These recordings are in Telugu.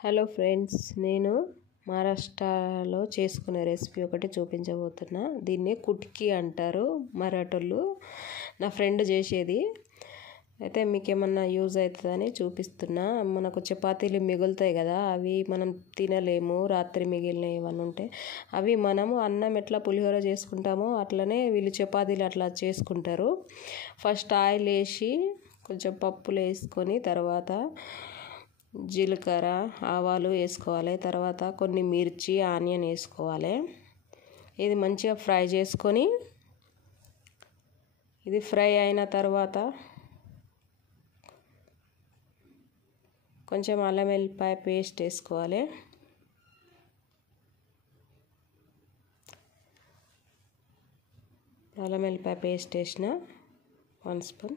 హలో ఫ్రెండ్స్, నేను మహారాష్ట్రలో చేసుకునే రెసిపీ ఒకటి చూపించబోతున్నా. దీన్ని కుట్కీ అంటారు మరాఠోళ్ళు. నా ఫ్రెండ్ చేసేది అయితే మీకు ఏమన్నా యూజ్ అవుతుందని చూపిస్తున్నా. మనకు చపాతీలు మిగులుతాయి కదా, అవి మనం తినలేము. రాత్రి మిగిలిన ఏమన్నా ఉంటే అవి మనము అన్నం ఎట్లా పులిహోర చేసుకుంటామో అట్లనే వీళ్ళు చపాతీలు అట్లా చేసుకుంటారు. ఫస్ట్ ఆయిల్ వేసి కొంచెం పప్పులు వేసుకొని తర్వాత జీలకర్ర ఆవాలు వేసుకోవాలి. తర్వాత కొన్ని మిర్చి ఆనియన్ వేసుకోవాలి. ఇది మంచిగా ఫ్రై చేసుకొని ఇది ఫ్రై అయిన తర్వాత కొంచెం అల్లం వెల్లిపాయ పేస్ట్ వేసుకోవాలి. అల్లం వెల్లిపాయ పేస్ట్ వేసిన 1 స్పూన్.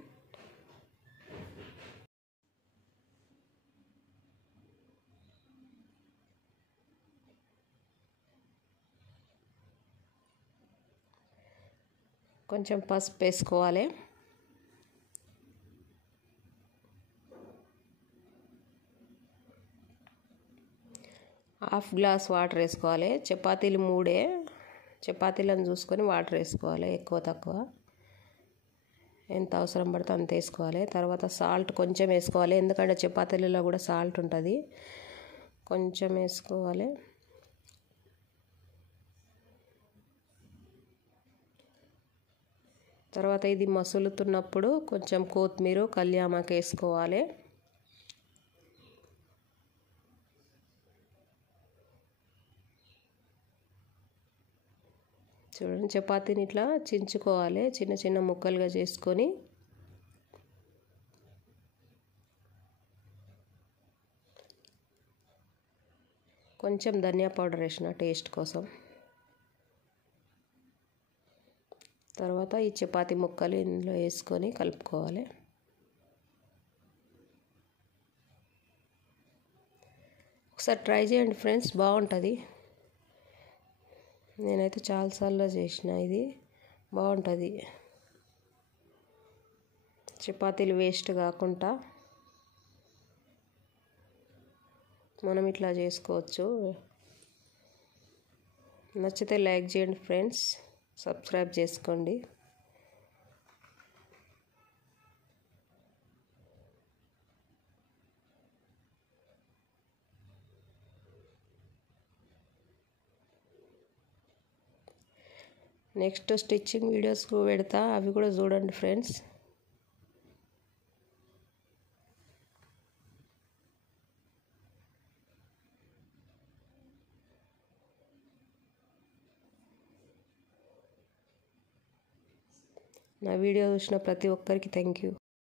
కొంచెం పసుపు వేసుకోవాలి. హాఫ్ గ్లాస్ వాటర్ వేసుకోవాలి. చపాతీలు 3 చపాతీలను చూసుకొని వాటర్ వేసుకోవాలి, ఎక్కువ తక్కువ ఎంత అవసరం పడితే అంత వేసుకోవాలి. తర్వాత సాల్ట్ కొంచెం వేసుకోవాలి, ఎందుకంటే చపాతీలలో కూడా సాల్ట్ ఉంటుంది, కొంచెం వేసుకోవాలి. తర్వాత ఇది మసులుతున్నప్పుడు కొంచెం కొత్తిమీర కళ్యామాకు వేసుకోవాలి. చూడండి, చపాతీని ఇట్లా చించుకోవాలి, చిన్న చిన్న ముక్కలుగా చేసుకొని కొంచెం ధనియా పౌడర్ వేసిన టేస్ట్ కోసం. తర్వాత ఈ చపాతీ ముక్కలు ఇందులో వేసుకొని కలుపుకోవాలి. ఒకసారి ట్రై చేయండి ఫ్రెండ్స్, బాగుంటుంది. నేనైతే చాలాసార్లు చేసిన, ఇది బాగుంటుంది. చపాతీలు వేస్ట్ కాకుండా మనం ఇట్లా చేసుకోవచ్చు. నచ్చితే లైక్ చేయండి ఫ్రెండ్స్, సబ్స్క్రైబ్ చేసుకోండి. నెక్స్ట్ స్టిచ్చింగ్ వీడియోస్ పెడతా, అవి కూడా చూడండి ఫ్రెండ్స్. నా వీడియో చూసిన ప్రతి ఒక్కరికి థ్యాంక్ యూ.